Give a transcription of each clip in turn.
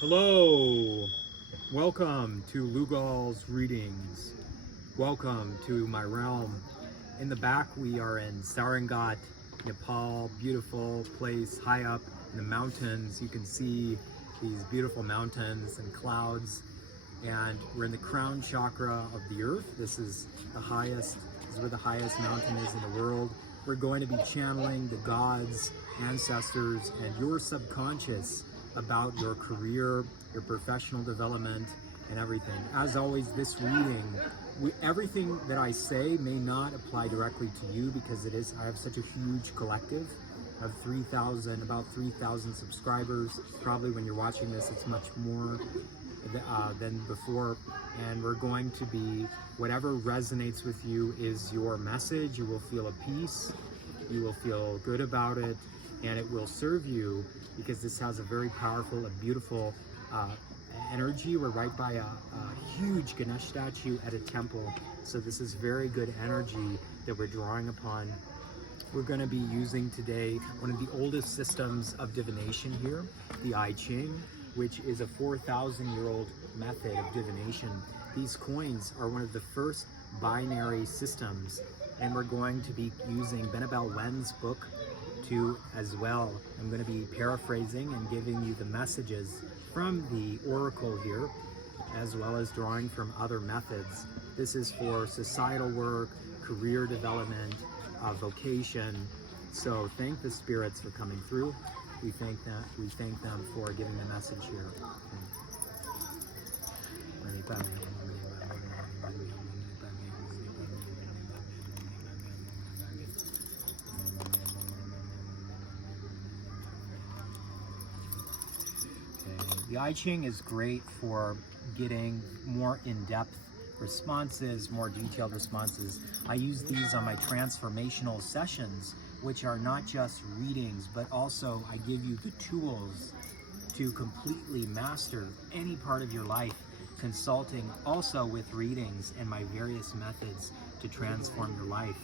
Hello, welcome to Lugal's readings. Welcome to my realm. In the back we are in Sarangat, Nepal, beautiful place high up in the mountains. You can see these beautiful mountains and clouds, and we're in the crown chakra of the earth. This is where the highest mountain is in the world. We're going to be channeling the gods, ancestors, and your subconscious about your career, your professional development, and everything. As always, this reading, everything that I say may not apply directly to you because I have such a huge collective. I have about 3,000 subscribers. Probably when you're watching this, it's much more than before. And we're going to be, whatever resonates with you is your message. You will feel a peace, you will feel good about it, and it will serve you because this has a very powerful and beautiful energy. We're right by a huge Ganesh statue at a temple, so this is very good energy that we're drawing upon. We're going to be using today one of the oldest systems of divination here, the I Ching, which is a 4,000-year-old method of divination. These coins are one of the first binary systems, and we're going to be using Benabel Wen's book as well. I'm going to be paraphrasing and giving you the messages from the oracle here, as well as drawing from other methods. This is for societal work, career development, vocation. So thank the spirits for coming through. We thank them for giving the message here. The I Ching is great for getting more in-depth responses, more detailed responses. I use these on my transformational sessions, which are not just readings, but also I give you the tools to completely master any part of your life, consulting also with readings and my various methods to transform your life.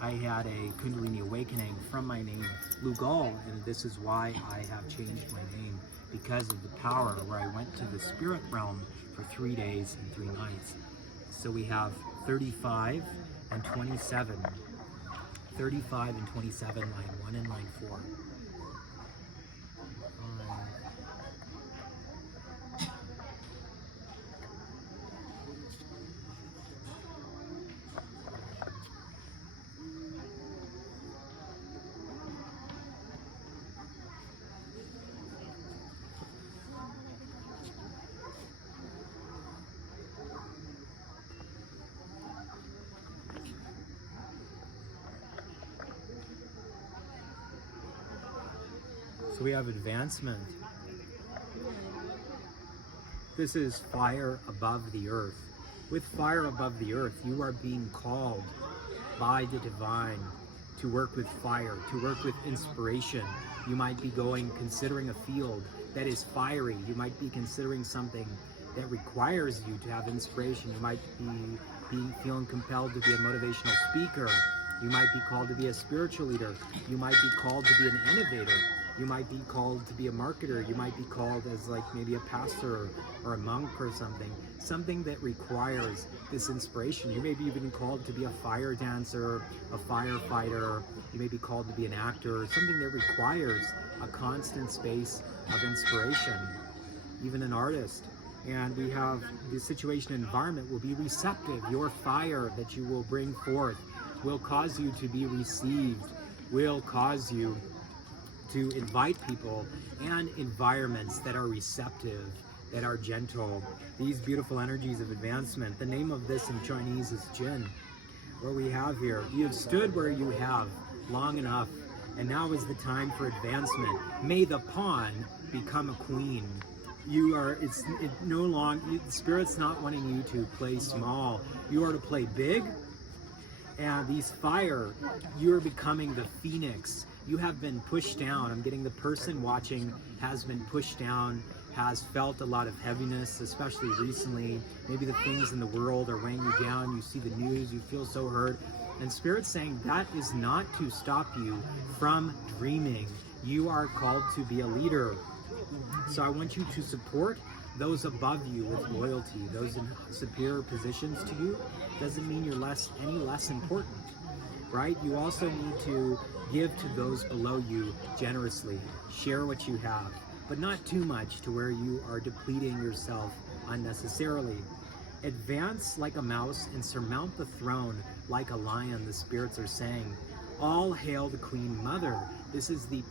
I had a Kundalini awakening from my name, Lugal, and this is why I have changed my name, because of the power where I went to the spirit realm for 3 days and 3 nights. So we have 35 and 27. 35 and 27, line 1 and line 4. So we have advancement. This is fire above the earth. With fire above the earth, you are being called by the divine to work with fire, to work with inspiration. You might be considering a field that is fiery. You might be considering something that requires you to have inspiration. You might be feeling compelled to be a motivational speaker. You might be called to be a spiritual leader. You might be called to be an innovator. You might be called to be a marketer. You might be called as maybe a pastor or a monk or something that requires this inspiration. You may be even called to be a fire dancer, a firefighter. You may be called to be an actor, something that requires a constant space of inspiration, even an artist. And we have the situation and environment will be receptive. Your fire that you will bring forth will cause you to be received, will cause you to invite people and environments that are receptive, that are gentle. These beautiful energies of advancement. The name of this in Chinese is Jin. What we have here, you have stood where you have long enough, and now is the time for advancement. May the pawn become a queen. Spirit's not wanting you to play small. You are to play big. And these fire, you're becoming the phoenix. You have been pushed down. I'm getting the person watching has been pushed down, has felt a lot of heaviness, especially recently. Maybe the things in the world are weighing you down. You see the news, you feel so hurt. And Spirit's saying that is not to stop you from dreaming. You are called to be a leader. So I want you to support those above you with loyalty. Those in superior positions to you doesn't mean you're any less important, right? You also need to give to those below you generously. Share what you have, but not too much to where you are depleting yourself unnecessarily. Advance like a mouse and surmount the throne like a lion, the spirits are saying. All hail the Queen Mother. This is the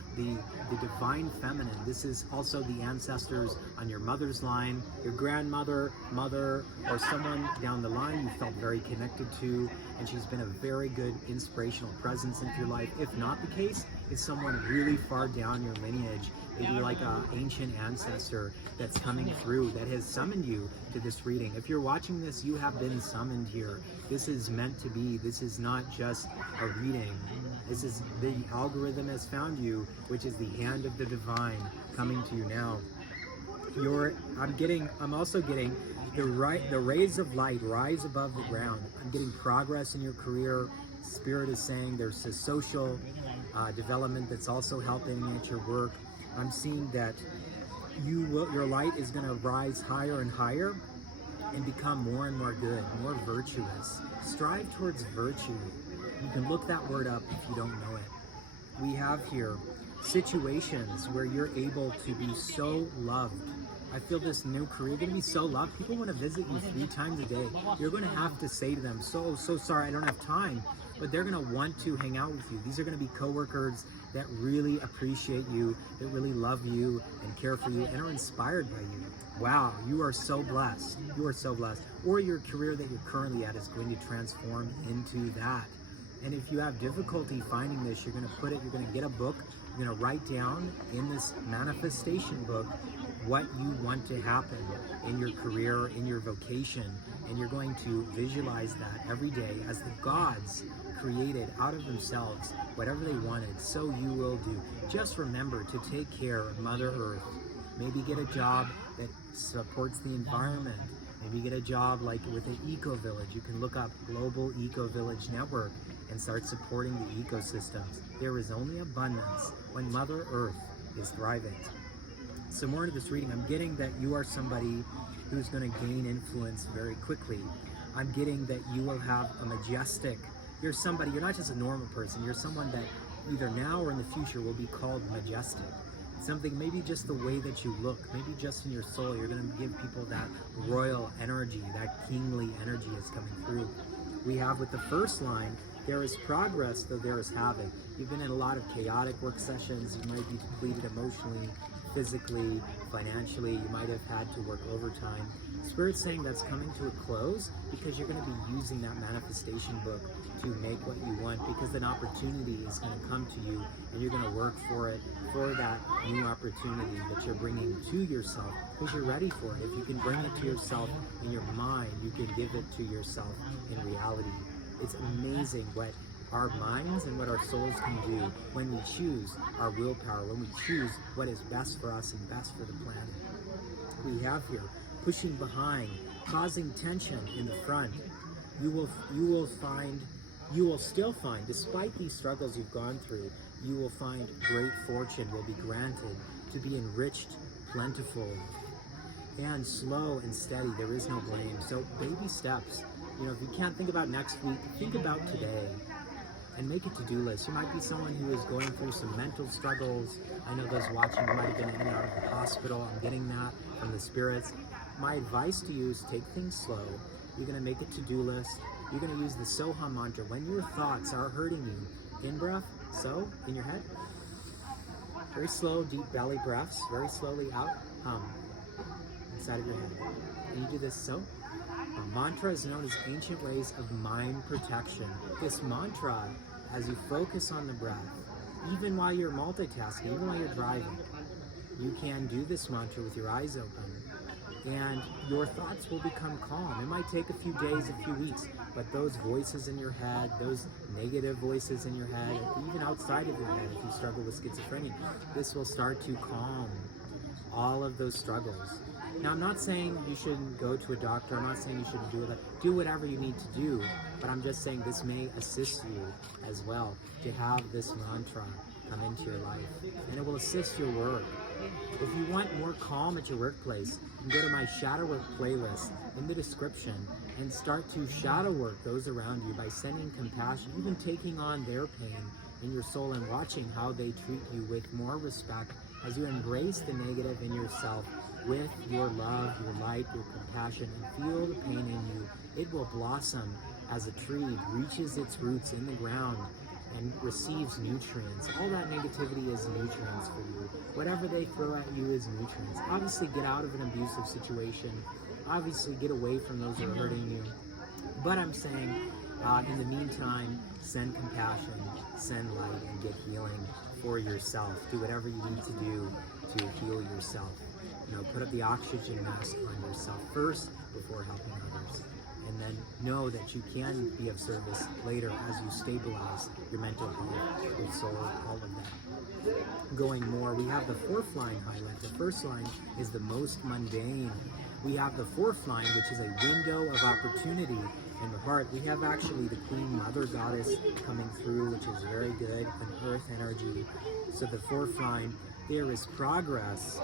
divine feminine. This is also the ancestors on your mother's line, your grandmother, mother, or someone down the line you felt very connected to, and she's been a very good inspirational presence into your life. If not the case, it's someone really far down your lineage, maybe like an ancient ancestor that's coming through, that has summoned you to this reading. If you're watching this, you have been summoned here. This is meant to be. This is not just a reading. This is the algorithm has found you, which is the hand of the divine coming to you now. I'm also getting the rays of light rise above the ground. I'm getting progress in your career. Spirit is saying there's a social development that's also helping at your work. I'm seeing that your light is going to rise higher and higher and become more and more good, more virtuous. Strive towards virtue. You can look that word up if you don't know it. We have here situations where you're able to be so loved. I feel this new career, you're going to be so loved. People want to visit you 3 times a day. You're going to have to say to them, so sorry, I don't have time. But they're going to want to hang out with you. These are going to be coworkers that really appreciate you, that really love you and care for you and are inspired by you. Wow, you are so blessed. You are so blessed. Or your career that you're currently at is going to transform into that. And if you have difficulty finding this, you're going to get a book, you're going to write down in this manifestation book what you want to happen in your career, in your vocation, and you're going to visualize that every day as the gods created out of themselves whatever they wanted, so you will do. Just remember to take care of Mother Earth. Maybe get a job that supports the environment. Maybe get a job like with an eco-village. You can look up Global Eco-Village Network and start supporting the ecosystems. There is only abundance when Mother Earth is thriving. So more into this reading, I'm getting that you are somebody who's going to gain influence very quickly. I'm getting that you will have a majestic, you're not just a normal person, you're someone that either now or in the future will be called majestic. Something, maybe just the way that you look, maybe just in your soul, you're going to give people that royal energy, that kingly energy is coming through. We have with the first line, there is progress, though there is havoc. You've been in a lot of chaotic work sessions. You might be depleted emotionally, physically, financially. You might have had to work overtime. Spirit's saying that's coming to a close because you're going to be using that manifestation book to make what you want, because an opportunity is going to come to you and you're going to work for it, for that new opportunity that you're bringing to yourself, because you're ready for it. If you can bring it to yourself in your mind, you can give it to yourself in reality. It's amazing what our minds and what our souls can do when we choose our willpower, when we choose what is best for us and best for the planet. We have here pushing behind, causing tension in the front. You will still find, despite these struggles you've gone through, you will find great fortune will be granted to be enriched, plentiful, and slow and steady. There is no blame. So baby steps. If you can't think about next week, think about today and make a to-do list. You might be someone who is going through some mental struggles. I know those watching might have been in and out of the hospital. I'm getting that from the spirits. My advice to you is take things slow. You're going to make a to-do list. You're going to use the Soham mantra. When your thoughts are hurting you, in breath, so, in your head. Very slow, deep belly breaths. Very slowly out, hum, inside of your head. And you do this so. A mantra is known as ancient ways of mind protection. This mantra, as you focus on the breath, even while you're multitasking, even while you're driving, you can do this mantra with your eyes open, and your thoughts will become calm. It might take a few days, a few weeks, but those voices in your head, those negative voices in your head, even outside of your head, if you struggle with schizophrenia, this will start to calm. all of those struggles. Now, I'm not saying you shouldn't go to a doctor. I'm not saying you shouldn't do that. Do whatever you need to do. But I'm just saying this may assist you as well to have this mantra come into your life. And it will assist your work. If you want more calm at your workplace, you can go to my shadow work playlist in the description and start to shadow work those around you by sending compassion, even taking on their pain in your soul and watching how they treat you with more respect as you embrace the negative in yourself with your love, your light, your compassion, and feel the pain in you. It will blossom as a tree reaches its roots in the ground and receives nutrients. All that negativity is nutrients for you. Whatever they throw at you is nutrients. Obviously, get out of an abusive situation. Obviously, get away from those who are hurting you. But I'm saying, in the meantime, send compassion, send light, and get healing for yourself. Do whatever you need to do to heal yourself. Put up the oxygen mask on yourself first before helping others. And then know that you can be of service later as you stabilize your mental health, your soul, all of that. Going more, we have the fourth line highlight. The first line is the most mundane. We have the fourth line, which is a window of opportunity in the heart. We have actually the Queen Mother Goddess coming through, which is very good, an earth energy. So the fourth line, there is progress,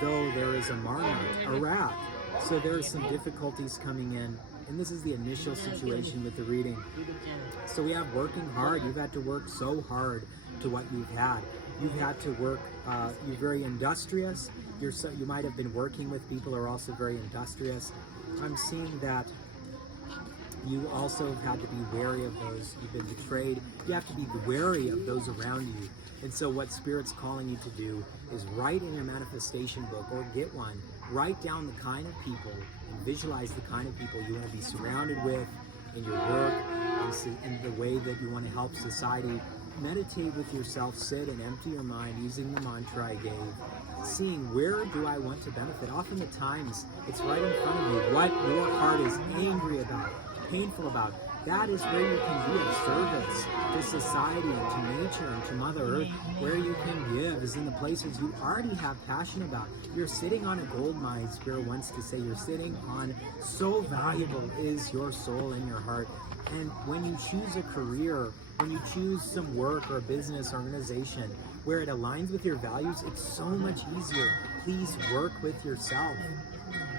though there is a marmot, a rat. So there are some difficulties coming in. And this is the initial situation with the reading. So we have working hard. You've had to work so hard to what you've had. You've had to work, you're very industrious. You might have been working with people who are also very industrious. I'm seeing that you also have had to be wary of those you've been betrayed. You have to be wary of those around you. And so what Spirit's calling you to do is write in your manifestation book, or get one, write down the kind of people and visualize the kind of people you want to be surrounded with in your work and the way that you want to help society. Meditate with yourself, sit and empty your mind using the mantra I gave, seeing where do I want to benefit. Often at times it's right in front of you, what your heart is angry about, painful about. That is where you can be of service to society and to nature and to Mother Earth. Where you can give is in the places you already have passion about. You're sitting on a gold mine, Spirit wants to say. You're sitting on, so valuable is your soul and your heart. And when you choose a career, when you choose some work or a business organization where it aligns with your values, it's so much easier. Please work with yourself.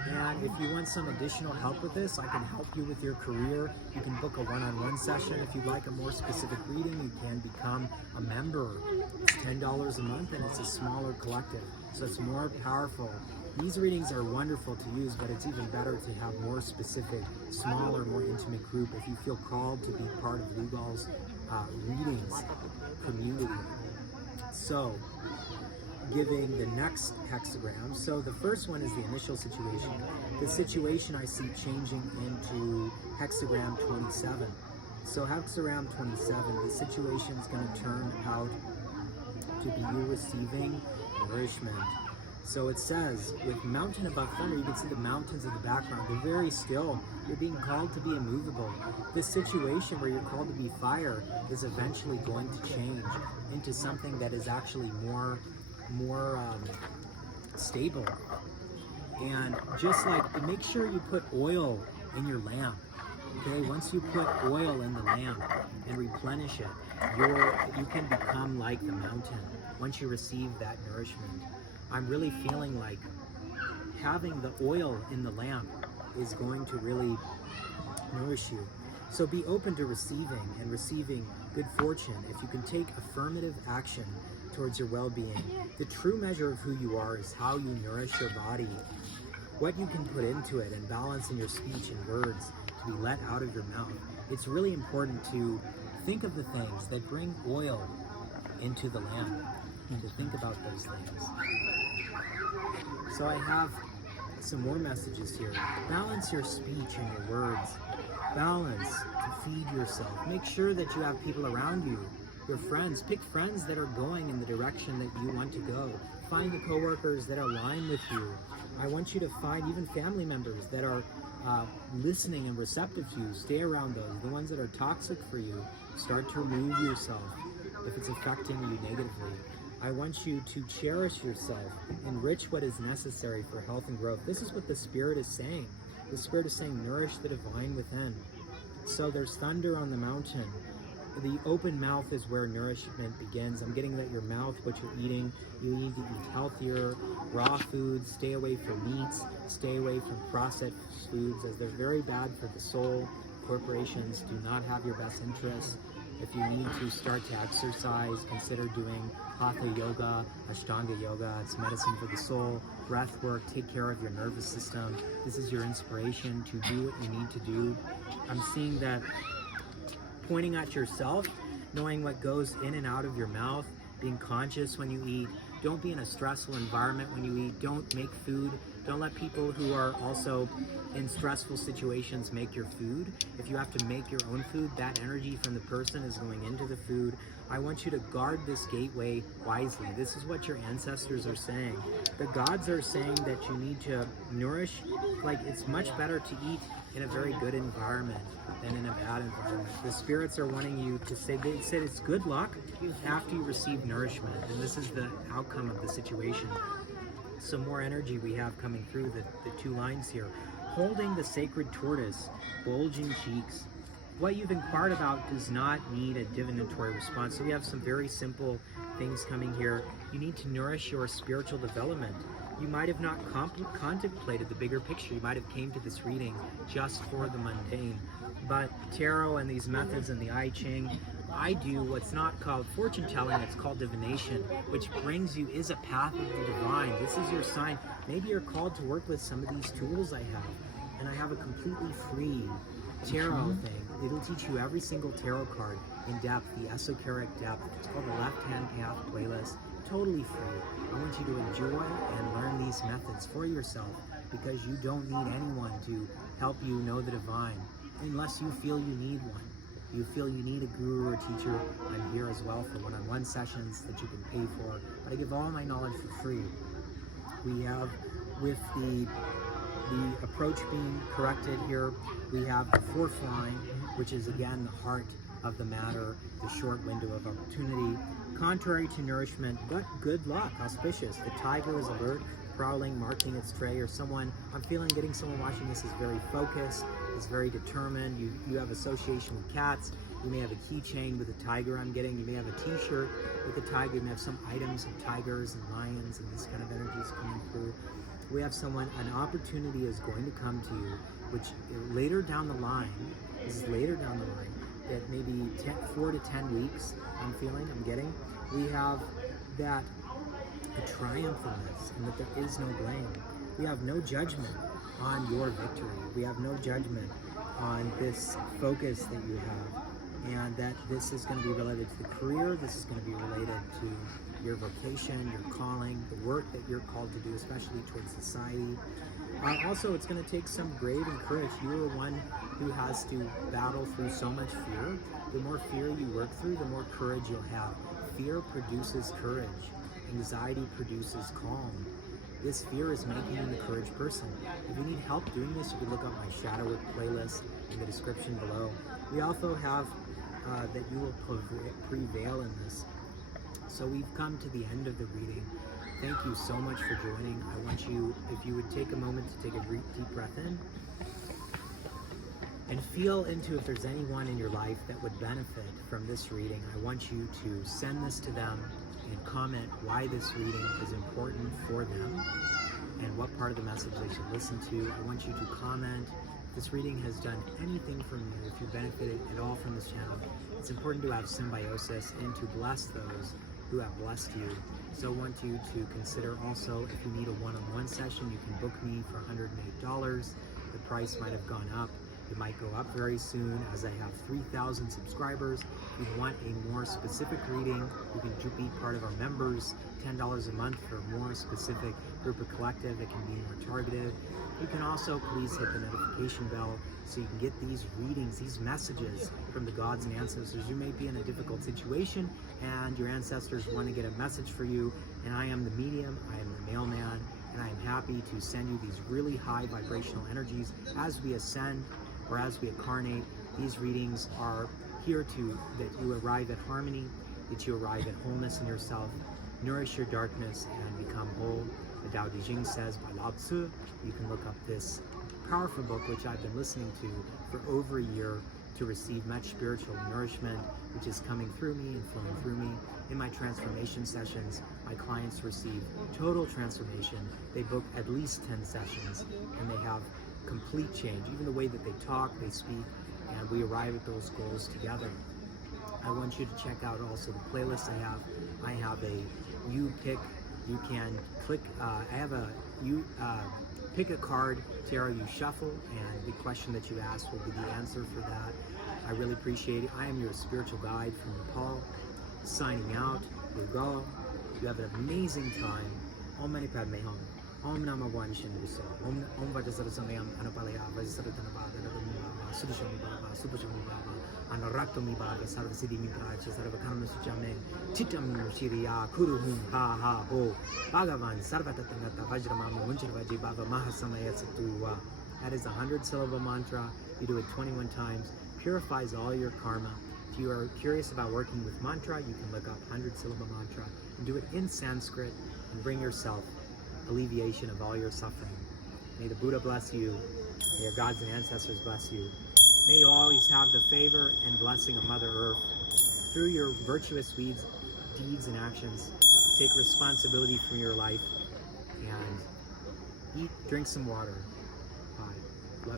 And if you want some additional help with this, I can help you with your career. You can book a one-on-one session. If you'd like a more specific reading, you can become a member. It's $10 a month, and it's a smaller collective, so it's more powerful. These readings are wonderful to use, but it's even better to have more specific, smaller, more intimate group if you feel called to be part of Lugal's readings community. So, giving the next hexagram. So the first one is the initial situation. The situation I see changing into hexagram 27. So hexagram 27, the situation is going to turn out to be you receiving nourishment. So it says, with mountain above thunder, you can see the mountains in the background. They're very still. You're being called to be immovable. This situation where you're called to be fire is eventually going to change into something that is actually more stable. And just like, make sure you put oil in your lamp. Okay, once you put oil in the lamp and replenish it, you can become like the mountain once you receive that nourishment. I'm really feeling like having the oil in the lamp is going to really nourish you. So be open to receiving and receiving good fortune. If you can take affirmative action towards your well-being, the true measure of who you are is how you nourish your body, what you can put into it, and balance in your speech and words to be let out of your mouth. It's really important to think of the things that bring oil into the lamp and to think about those things. So I have some more messages here. Balance your speech and your words. Balance to feed yourself. Make sure that you have people around you, your friends. Pick friends that are going in the direction that you want to go. Find the coworkers that align with you. I want you to find even family members that are listening and receptive to you. Stay around those. The ones that are toxic for you, start to remove yourself if it's affecting you negatively. I want you to cherish yourself, enrich what is necessary for health and growth. This is what the Spirit is saying. The Spirit is saying, nourish the divine within. So there's thunder on the mountain. The open mouth is where nourishment begins. I'm getting that your mouth, what you're eating, you need to eat healthier, raw foods, stay away from meats, stay away from processed foods, as they're very bad for the soul. Corporations do not have your best interests. If you need to start to exercise, consider doing Hatha yoga, Ashtanga yoga. It's medicine for the soul. Breath work, take care of your nervous system. This is your inspiration to do what you need to do. I'm seeing that pointing at yourself, knowing what goes in and out of your mouth, being conscious when you eat. Don't be in a stressful environment when you eat. Don't make food. Don't let people who are also in stressful situations make your food. If you have to make your own food, that energy from the person is going into the food. I want you to guard this gateway wisely. This is what your ancestors are saying. The gods are saying that you need to nourish, like it's much better to eat in a very good environment than in a bad environment. The spirits are wanting you to say, they said it's good luck after you receive nourishment, and this is the outcome of the situation. Some more energy we have coming through the two lines here. Holding the sacred tortoise, bulging cheeks. What you've inquired about does not need a divinatory response. So we have some very simple things coming here. You need to nourish your spiritual development. You might have not contemplated the bigger picture. You might have came to this reading just for the mundane. But tarot and these methods and the I Ching, I do what's not called fortune telling, it's called divination, which brings you is a path of the divine. This is your sign. Maybe you're called to work with some of these tools I have. And I have a completely free tarot thing. It'll teach you every single tarot card in depth, the esoteric depth. It's called the Left Hand Path playlist. Totally free. I want you to enjoy and learn these methods for yourself, because you don't need anyone to help you know the divine unless you feel you need one. You feel you need a guru or teacher, I'm here as well for one-on-one sessions that you can pay for. But I give all my knowledge for free. We have, with the approach being corrected here, we have the fourth line, which is again the heart of the matter, the short window of opportunity. Contrary to nourishment, but good luck, auspicious. The tiger is alert, prowling, marking its prey, or someone, I'm feeling getting someone watching this is very focused, is very determined. You have association with cats. You may have a keychain with a tiger I'm getting. You may have a t-shirt with a tiger. You may have some items of tigers and lions and this kind of energy is coming through. We have someone, an opportunity is going to come to you, which later down the line, this is later down the line, that maybe 4 to 10 weeks, I'm getting, we have that a triumph in this, and that there is no blame. We have no judgment on your victory. We have no judgment on this focus that you have, and that this is going to be related to the career, this is going to be related to your vocation, your calling, the work that you're called to do, especially towards society. Also, it's going to take some brave and courage. You are one who has to battle through so much fear. The more fear you work through, the more courage you'll have. Fear produces courage. Anxiety produces calm. This fear is making you the courage person. If you need help doing this, you can look up my Shadow Work playlist in the description below. We also have that you will prevail in this. So we've come to the end of the reading. Thank you so much for joining. I want you, if you would take a moment to take a deep breath in and feel into if there's anyone in your life that would benefit from this reading. I want you to send this to them and comment why this reading is important for them and what part of the message they should listen to. I want you to comment if this reading has done anything from you, if you benefited at all from this channel. It's important to have symbiosis and to bless those who have blessed you. So I want you to consider also, if you need a one-on-one session, you can book me for $108. The price might have gone up. It might go up very soon as I have 3,000 subscribers. If you want a more specific reading, you can be part of our members, $10 a month for a more specific group of collective. It can be more targeted. You can also please hit the notification bell so you can get these readings, these messages from the gods and ancestors. You may be in a difficult situation and your ancestors want to get a message for you, and I am the medium, I am the mailman, and I am happy to send you these really high vibrational energies as we ascend or as we incarnate. These readings are here to that you arrive at harmony, that you arrive at wholeness in yourself. nourish your darkness and become whole. The Tao Te Ching says by Lao Tzu. You can look up this powerful book, which I've been listening to for over a year, to receive much spiritual nourishment, which is coming through me and flowing through me. In my transformation sessions, my clients receive total transformation. They book at least 10 sessions, and they have complete change. Even the way that they talk, they speak, and we arrive at those goals together. I want you to check out also the playlist I have. I have a you pick. You can click. I have a you pick a card, tarot you shuffle, and the question that you ask will be the answer for that. I really appreciate it. I am your spiritual guide from Nepal, signing out. Lugal. You have an amazing time. Om Mani Padme Hum. Om Namah Bhagwan Shinduso. Om Vajasarasamyam Anapalaya Vajasaratanabhada Sudashami Baba Subashami Baba Anarakami Baba Sarvasidi Mitracha Sarvakarma Suchame Chitam Shiriya Kuruhum Ha Ha Ho Bhagavan Sarvatatanata Vajramama Munchavaji Baba Mahasamaya Satuwa. That is a 100-syllable mantra. You do it 21 times. Purifies all your karma. If you are curious about working with mantra, you can look up 100-syllable mantra and do it in Sanskrit and bring yourself alleviation of all your suffering. May the Buddha bless you. May your gods and ancestors bless you. May you always have the favor and blessing of Mother Earth. Through your virtuous deeds and actions, take responsibility for your life and drink some water. Bye.